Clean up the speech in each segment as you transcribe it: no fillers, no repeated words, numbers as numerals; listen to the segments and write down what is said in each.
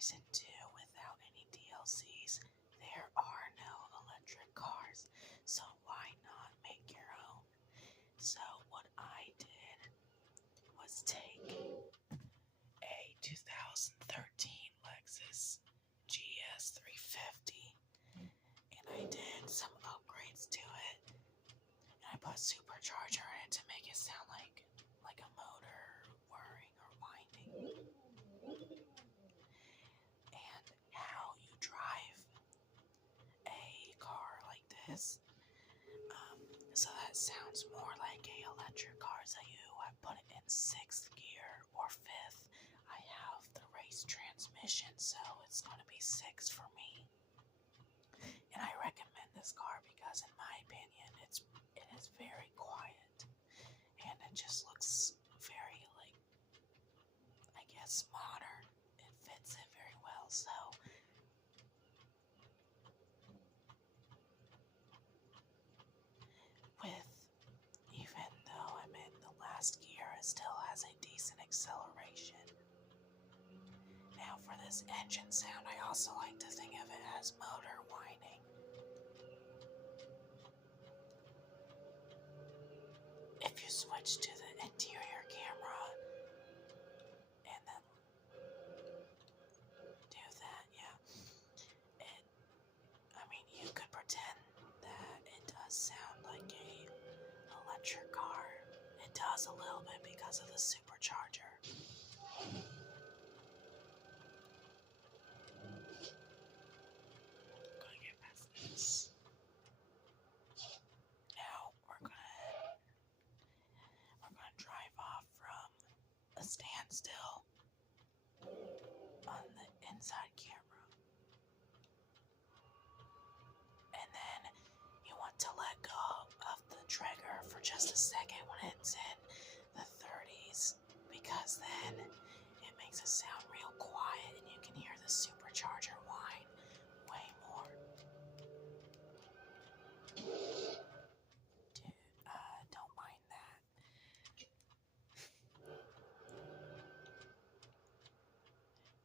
Horizon 2 without any DLCs. There are no electric cars, so why not make your own? So what I did was take a 2013 Lexus GS 350 and I did some upgrades to it. And I put supercharger in it to make it sound like a motor whirring or winding. And how you drive a car like this, so that sounds more like a electric car. So I put it in 6th gear or 5th. I have the race transmission, so it's going to be 6 for me. And I recommend this car because, in my opinion, it is very quiet, and it just looks very, like, I guess, modern. It fits it very well. So even though I'm in the last gear, it still has a decent acceleration. Now for this engine sound, I also like to think of it as motor whining. If you switch to the interior camera and then do that, yeah, you could pretend that it does sound like a electric car. It does a little bit because of the supercharger. I'm gonna get past this. Now we're gonna drive off from a standstill on the inside camera. And then you want to let go of the trigger for just a second when it's in the 30s, because then it makes it sound real quiet and you can hear the supercharger whine way more. Dude, don't mind that.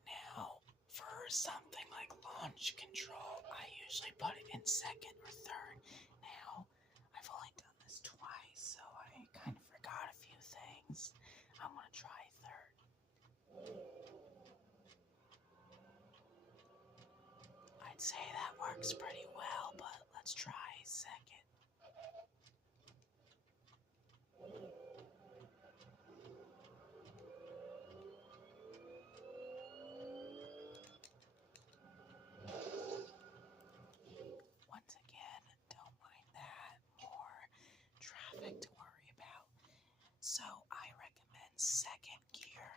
Now, for something like launch control, I usually put it in 2nd or 3rd. Now, I've only done this twice, so I kind of forgot a few things. I'm gonna try 3rd. I'd say that works pretty well, but let's try 2nd. Once again, don't mind that. More traffic to worry about. So I recommend 2nd gear.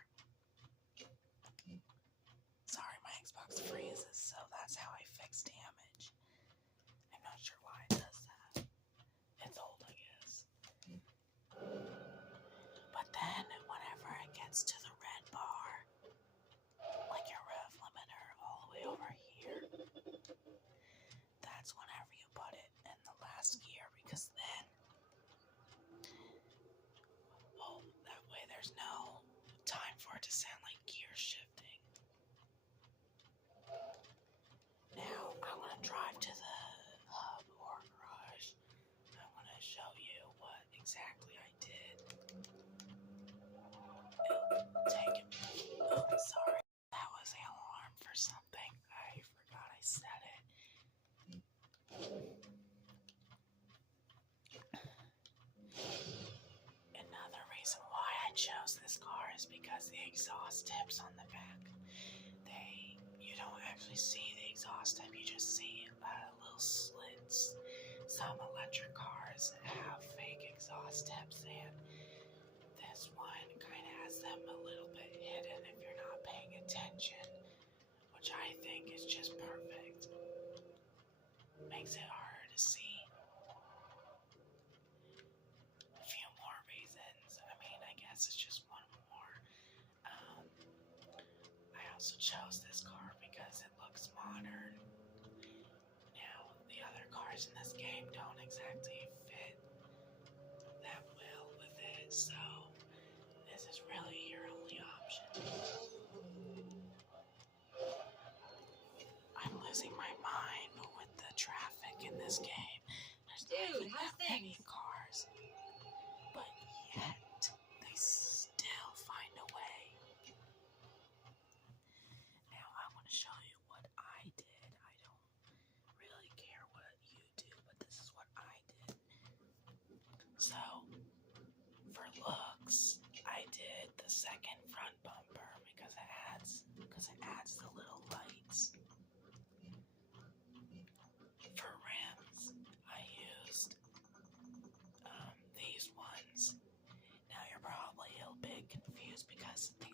Sorry, my Xbox freezes, so that's how I fix damage. I'm not sure why it does that. It's old, I guess. But then, whenever it gets to the red bar, like your rev limiter all the way over here, that's whenever you put it in the last gear, because then, that way there's no time for it to sound like gear shifting. Now, I want to drive to the hub or garage. I want to show you what exactly I did. Sorry. That was an alarm for something. I forgot I set it. Another reason why I chose this car is because the exhaust tips on the back, you don't actually see the exhaust tip, you just see little slits. Some electric cars have fake exhaust tips, and this one kind of has them a little bit hidden if you're not paying attention, which I think is just perfect. Makes it harder to see. A few more reasons. I guess it's just one more. I also chose this car because it looks modern. Now, the other cars in this game don't exactly fit that well with it, so this is really your only option. the second front bumper because it adds the little lights. For rims, I used these ones. Now you're probably a little bit confused because the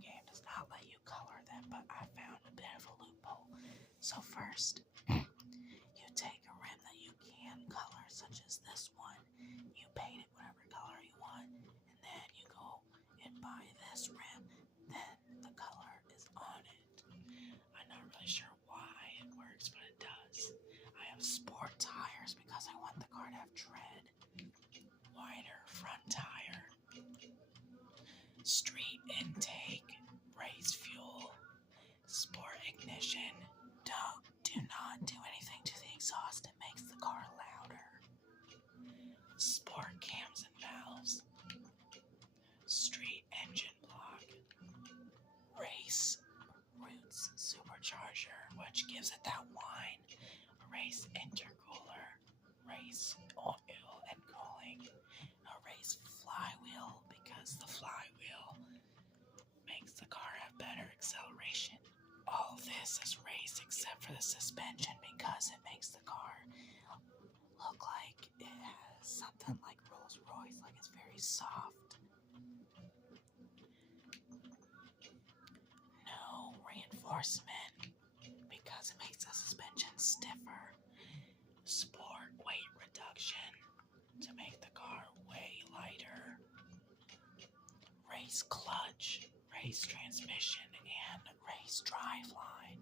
game does not let you color them, but I found a bit of a loophole. So first, you take a rim that you can color, such as this one. You paint it whatever color you want, and then you go and buy this rim. Then the color is on it. I'm not really sure why it works, but it does. I have sport tires because I want the car to have tread. Wider front tire. Street intake. Race fuel. Sport ignition. Do not do anything to the exhaust. It makes the car louder. Sport cams and valves. Street engine block. Race roots supercharger, which gives it that whine. Race intercooler. Race oil and cooling. A race flywheel because the flywheel makes the car have better acceleration. All this is race except for the suspension because it makes the car look like it has something like Rolls Royce, like it's very soft. No reinforcement because it makes the suspension stiffer. Sport weight reduction to make the car way lighter. Race clutch, race transmission, and race driveline.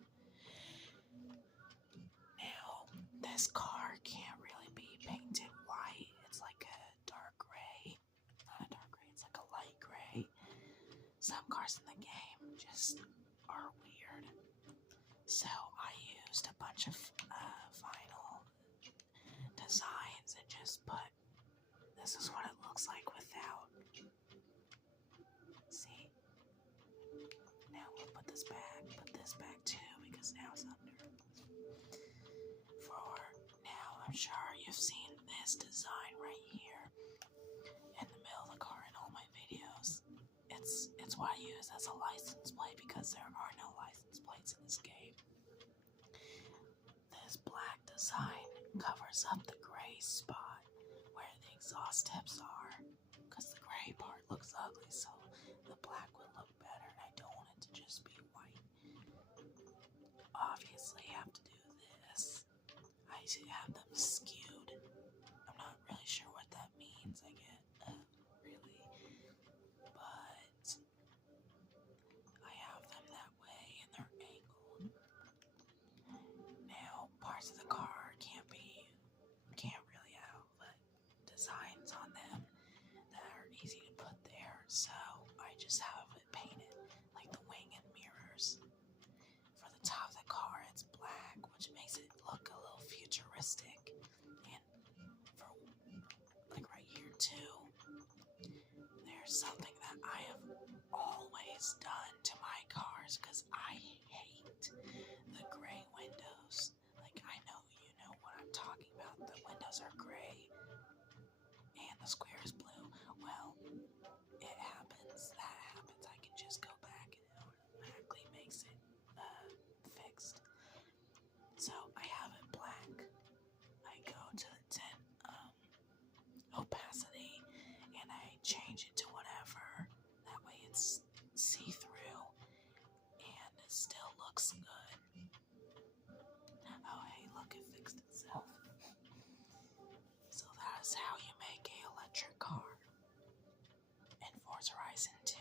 Now, this car can't really be painted white. It's like a dark gray. Not a dark gray, it's like a light gray. Some cars in the game just are weird. So I used a bunch of vinyl designs and just put, this is what it looks like without. See? Now we'll put this back too, because now it's under. For now, I'm sure you've seen this design right here in the middle of the car in all my videos. It's what I use as a license plate because there are no license plates in this game. This black design covers up the gray spot where the exhaust tips are, because the gray part looks ugly, so the black would look better, and I don't want it to just be white. Obviously, you have to do this. I have them skewed. I'm not really sure what that means, I get really, but I have them that way, and they're angled. Now, parts of the car can't really have designs on them that are easy to put there, so I just have it painted, like the wing and mirrors. For the top of the car, it's black, which makes it look a little futuristic. And for, like right here too, there's something that I have always done to my cars, because I hate the gray windows. Like, I know you know what I'm talking about. The windows are gray and the square is blue. Well, it happens. That happens. I can just go back and it automatically makes it fixed. So I have it black. I go to the tint opacity and I change it to whatever. That way it's see-through and it still looks good. Oh hey, look, it fixed itself. So that is how you make an electric car in Forza Horizon 2.